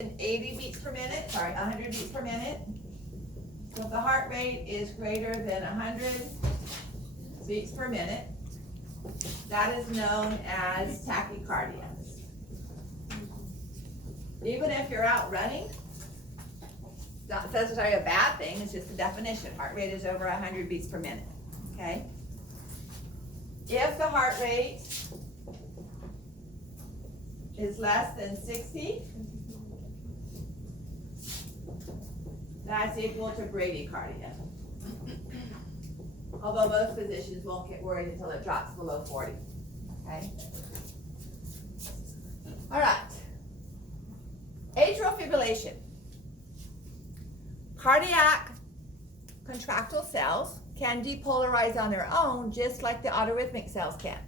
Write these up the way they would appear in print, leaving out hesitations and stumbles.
80 beats per minute, sorry, 100 beats per minute. So if the heart rate is greater than 100 beats per minute, that is known as tachycardia. Even if you're out running, it's not necessarily a bad thing, it's just a definition. Heart rate is over 100 beats per minute, okay? If the heart rate is less than 60, that's equal to bradycardia. Although most physicians won't get worried until it drops below 40, okay? All right. Atrial fibrillation. Cardiac contractile cells can depolarize on their own just like the autorhythmic cells can.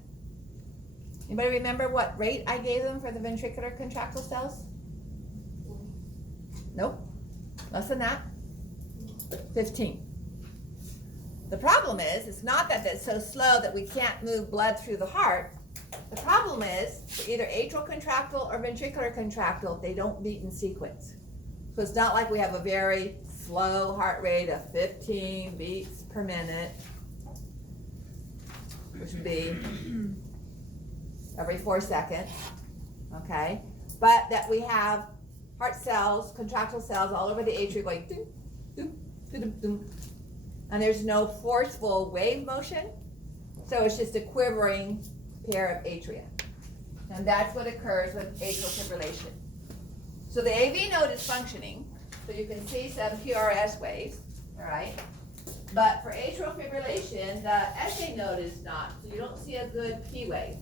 Anybody remember what rate I gave them for the ventricular contractile cells? Nope. Less than that. 15. The problem is, it's not that it's so slow that we can't move blood through the heart. The problem is, for either atrial contractile or ventricular contractile, they don't beat in sequence. So it's not like we have a very slow heart rate of 15 beats per minute, which would be every 4 seconds, okay? But that we have heart cells, contractile cells all over the atria going doo, doo, doo, doo, doo. And there's no forceful wave motion, so it's just a quivering pair of atria. And that's what occurs with atrial fibrillation. So the AV node is functioning, so you can see some QRS waves, all right? But for atrial fibrillation, the SA node is not, so you don't see a good P wave.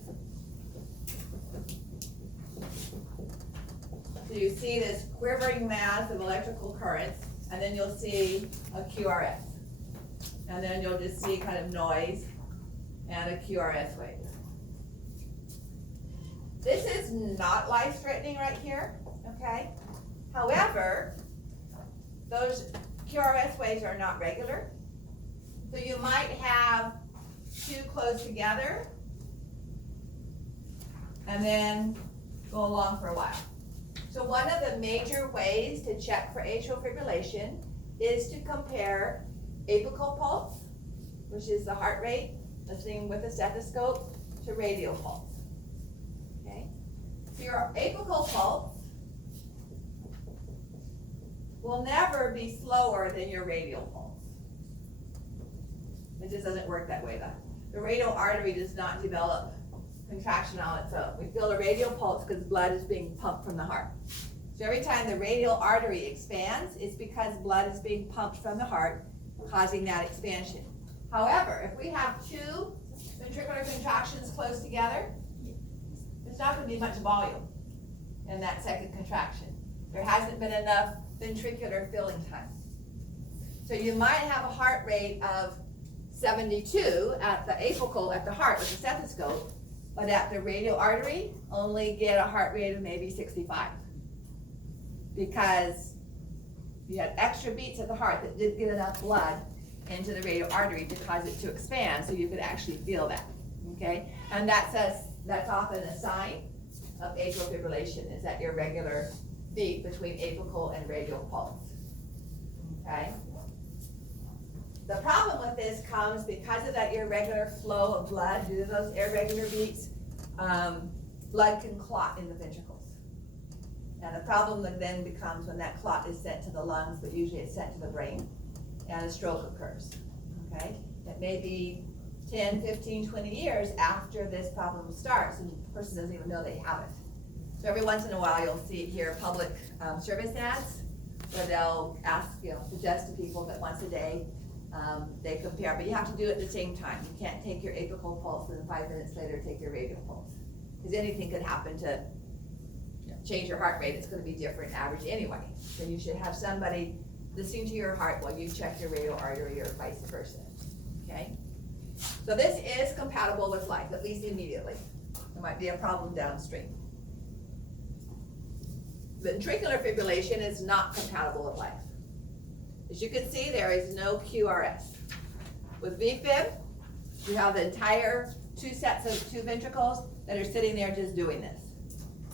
So you see this quivering mass of electrical currents, and then you'll see a QRS. And then you'll just see kind of noise and a QRS wave. This is not life-threatening right here, okay? However, those QRS waves are not regular. So you might have two close together and then go along for a while. So one of the major ways to check for atrial fibrillation is to compare apical pulse, which is the heart rate, listening with a stethoscope, to radial pulse. Okay? So your apical pulse will never be slower than your radial pulse. It just doesn't work that way though. The radial artery does not develop contraction on its own. We feel a radial pulse because blood is being pumped from the heart. So every time the radial artery expands, it's because blood is being pumped from the heart, causing that expansion. However, if we have two ventricular contractions close together, there's not going to be much volume in that second contraction. There hasn't been enough ventricular filling time. So you might have a heart rate of 72 at the apical, at the heart with the stethoscope, but at the radial artery, only get a heart rate of maybe 65. Because you had extra beats at the heart that didn't get enough blood into the radial artery to cause it to expand so you could actually feel that, okay? And that's often a sign of atrial fibrillation, is that irregular beat between apical and radial pulse, okay? The problem with this comes because of that irregular flow of blood, due to those irregular beats, blood can clot in the ventricles. And the problem then becomes when that clot is sent to the lungs, but usually it's sent to the brain, and a stroke occurs, okay? It may be 10, 15, 20 years after this problem starts, and the person doesn't even know they have it. So every once in a while, you'll hear public service ads where they'll ask, suggest to people that once a day they compare, but you have to do it at the same time. You can't take your apical pulse and then 5 minutes later take your radial pulse, because anything could happen to change your heart rate. It's going to be different average anyway. So you should have somebody listening to your heart while you check your radial artery or vice versa, okay? So this is compatible with life, at least immediately. There might be a problem downstream. Ventricular fibrillation is not compatible with life. As you can see, there is no QRS. With VFib, you have the entire two sets of two ventricles that are sitting there just doing this.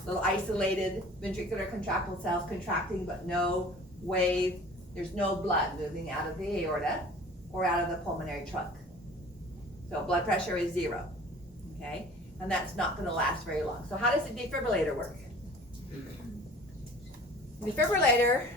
little isolated ventricular contractile cells contracting, but no wave. There's no blood moving out of the aorta or out of the pulmonary trunk. So blood pressure is 0, okay? And that's not gonna last very long. So how does the defibrillator work? The defibrillator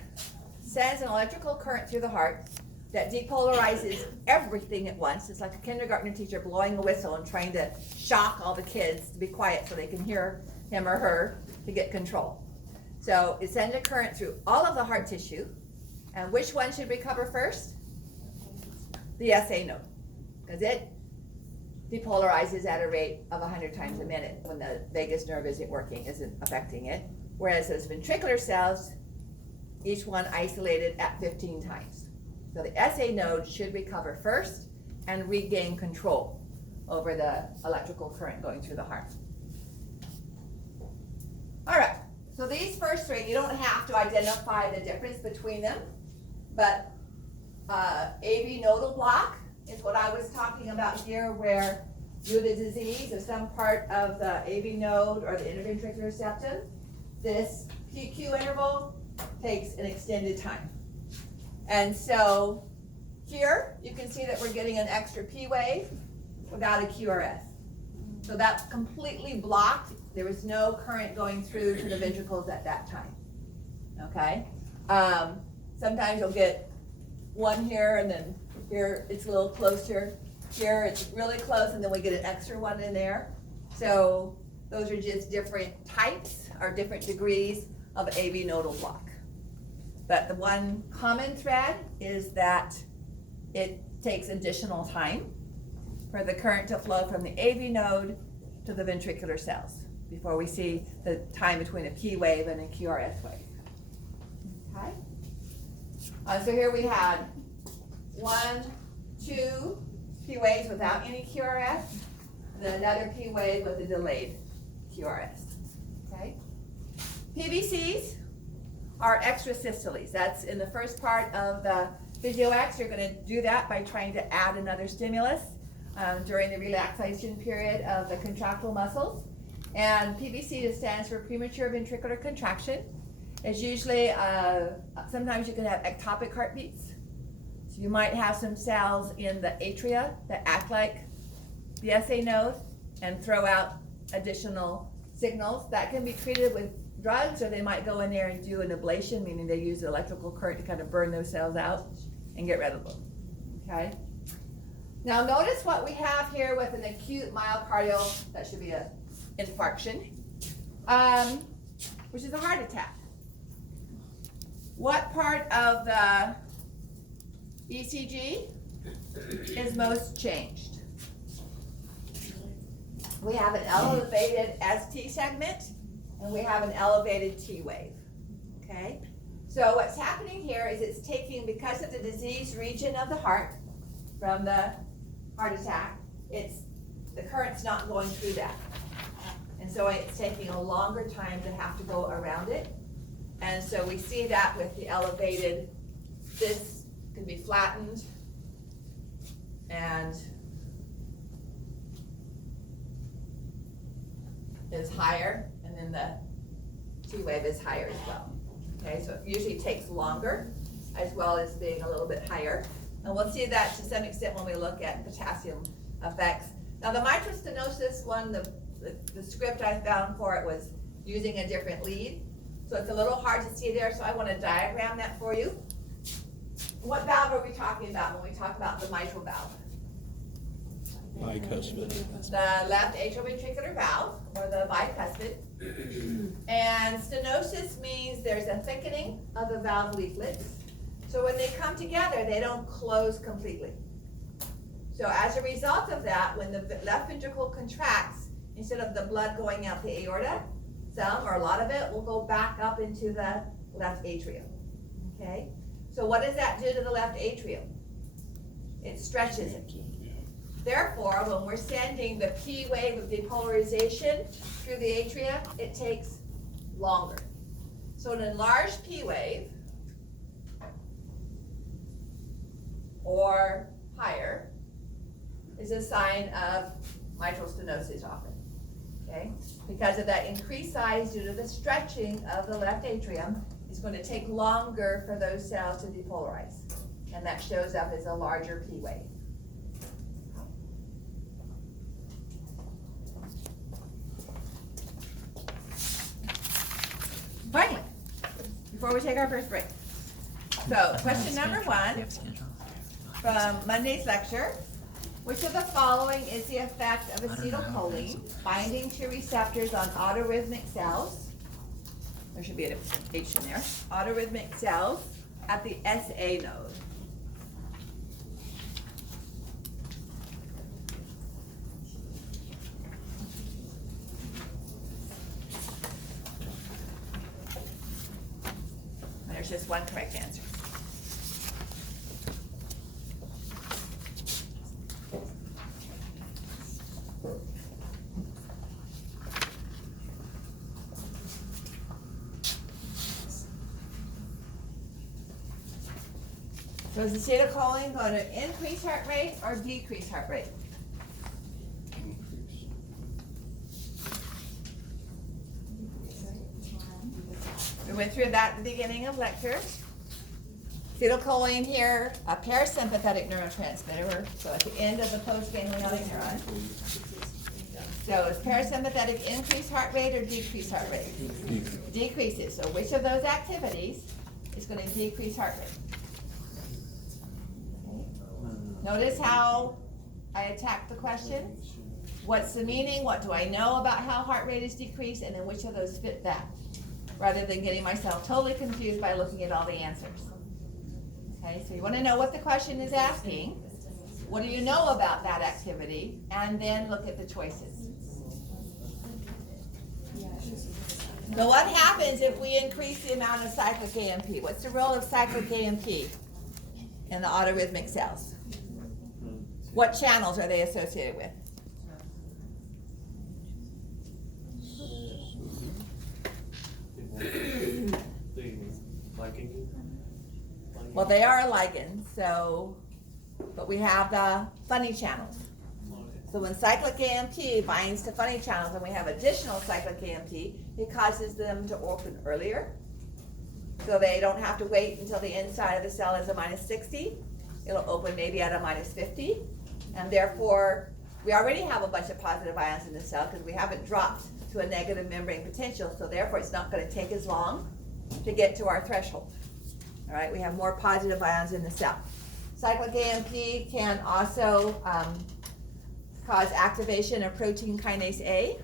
sends an electrical current through the heart that depolarizes everything at once. It's like a kindergarten teacher blowing a whistle and trying to shock all the kids to be quiet so they can hear him or her to get control. So it sends a current through all of the heart tissue. And which one should recover first? The SA node, because it depolarizes at a rate of 100 times a minute when the vagus nerve isn't working, isn't affecting it. Whereas those ventricular cells, each one isolated at 15 times. So the SA node should recover first and regain control over the electrical current going through the heart. All right, so these first three, you don't have to identify the difference between them, but AV nodal block is what I was talking about here, where due to disease of some part of the AV node or the interventricular septum, this PQ interval takes an extended time. And so here you can see that we're getting an extra P wave without a QRS. So that's completely blocked. There was no current going through to the ventricles at that time. Okay? Sometimes you'll get one here, and then here it's a little closer. Here it's really close, and then we get an extra one in there. So those are just different types or different degrees of AV nodal block. But the one common thread is that it takes additional time for the current to flow from the AV node to the ventricular cells before we see the time between a P wave and a QRS wave. Okay? So here we had 1, 2 P waves without any QRS, and then another P wave with a delayed QRS. Okay? PVCs are extrasystoles. That's in the first part of the PhysioX. You're going to do that by trying to add another stimulus during the relaxation period of the contractile muscles. And PVC stands for premature ventricular contraction. It's usually, sometimes you can have ectopic heartbeats. So you might have some cells in the atria that act like the SA node and throw out additional signals. That can be treated with drugs, or they might go in there and do an ablation, meaning they use the electrical current to kind of burn those cells out and get rid of them. Okay? Now notice what we have here with an acute myocardial, that should be an infarction, which is a heart attack. What part of the ECG is most changed? We have an elevated ST segment, and we have an elevated T wave, okay? So what's happening here is it's taking, because of the disease region of the heart from the heart attack, the current's not going through that. And so it's taking a longer time to have to go around it. And so we see that with the elevated, this can be flattened and is higher, and then the T wave is higher as well. Okay, so it usually takes longer, as well as being a little bit higher. And we'll see that to some extent when we look at potassium effects. Now the mitral stenosis one, the script I found for it was using a different lead. So it's a little hard to see there, so I want to diagram that for you. What valve are we talking about when we talk about the mitral valve? Bicuspid. The left atrioventricular valve, or the bicuspid. And stenosis means there's a thickening of the valve leaflets. So when they come together, they don't close completely. So as a result of that, when the left ventricle contracts, instead of the blood going out the aorta, some or a lot of it will go back up into the left atrium. Okay? So what does that do to the left atrium? It stretches it. Therefore, when we're sending the P wave of depolarization through the atria, it takes longer. So an enlarged P wave or higher is a sign of mitral stenosis often. okay? Because of that increased size due to the stretching of the left atrium, it's going to take longer for those cells to depolarize. And that shows up as a larger P wave. Finally, before we take our first break. So, question number 1 from Monday's lecture. Which of the following is the effect of acetylcholine binding to receptors on autorhythmic cells? There should be an H in there. Autorhythmic cells at the SA node. There's just one correct answer. So is acetylcholine going to increase heart rate or decrease heart rate? We went through that at the beginning of lecture. Acetylcholine here, a parasympathetic neurotransmitter, so at the end of the postganglionic neuron. So is parasympathetic increase heart rate or decrease heart rate? Decreases. So which of those activities is going to decrease heart rate? Notice how I attacked the question. What's the meaning? What do I know about how heart rate is decreased? And then which of those fit that? Rather than getting myself totally confused by looking at all the answers. Okay, so you want to know what the question is asking. What do you know about that activity? And then look at the choices. So what happens if we increase the amount of cyclic AMP? What's the role of cyclic AMP in the autorhythmic cells? What channels are they associated with? Well, they are a ligand, so, but we have the funny channels. So when cyclic AMP binds to funny channels and we have additional cyclic AMP, it causes them to open earlier. So they don't have to wait until the inside of the cell is a -60. It'll open maybe at a -50. And therefore, we already have a bunch of positive ions in the cell because we haven't dropped to a negative membrane potential. So therefore, it's not going to take as long to get to our threshold. All right, we have more positive ions in the cell. Cyclic AMP can also cause activation of protein kinase A,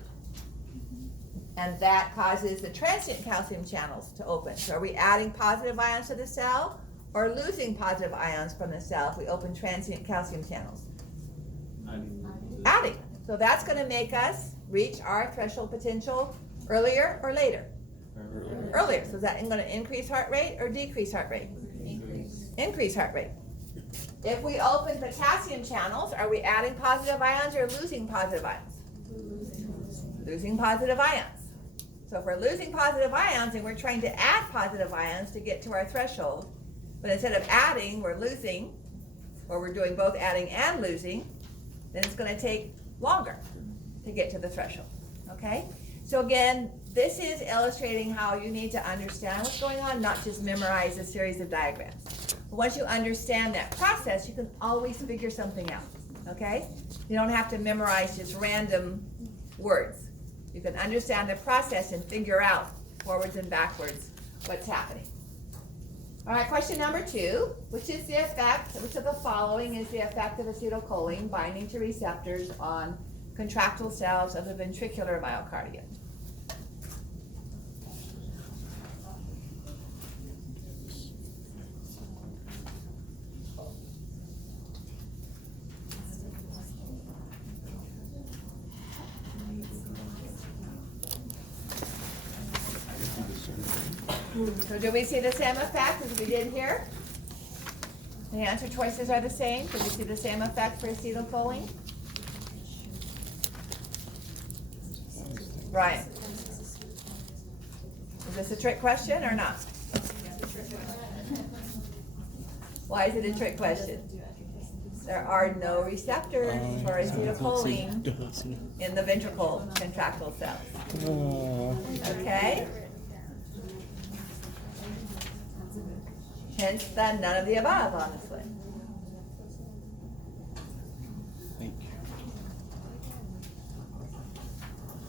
and that causes the transient calcium channels to open. So are we adding positive ions to the cell or losing positive ions from the cell if we open transient calcium channels? Adding. So that's going to make us reach our threshold potential earlier or later? Earlier. So is that going to increase heart rate or decrease heart rate? Increase heart rate. If we open potassium channels, are we adding positive ions or losing positive ions? Losing positive ions. So if we're losing positive ions and we're trying to add positive ions to get to our threshold, but instead of adding, we're losing, or we're doing both adding and losing, then it's going to take longer to get to the threshold. Okay? So again, this is illustrating how you need to understand what's going on, not just memorize a series of diagrams. But once you understand that process, you can always figure something out. Okay? You don't have to memorize just random words. You can understand the process and figure out forwards and backwards what's happening. All right, question number 2, which of the following is the effect of acetylcholine binding to receptors on contractile cells of the ventricular myocardium? So do we see the same effect as we did here? The answer choices are the same. Do we see the same effect for acetylcholine? Ryan? Is this a trick question or not? Why is it a trick question? There are no receptors for acetylcholine in the ventricle contractile cells. Okay? Hence the none of the above, honestly. Thank you.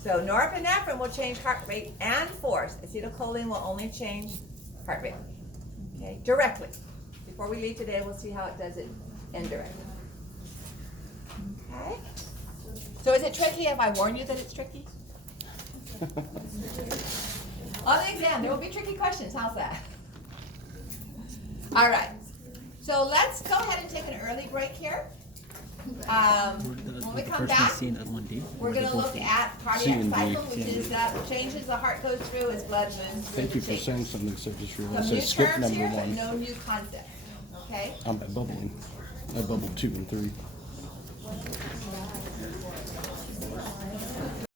So norepinephrine will change heart rate and force. Acetylcholine will only change heart rate. Okay, directly. Before we leave today, we'll see how it does it indirectly. Okay. So is it tricky if I warn you that it's tricky? On the exam, there will be tricky questions. How's that? All right. So let's go ahead and take an early break here. When we come back, we're going to look at cardiac cycle, which is changes the heart goes through as blood moves. Thank you for saying something, so I just realized Some new that's script terms number here, but 1. no new concepts. Okay? I'm at bubbling. I bubbled 2 and 3.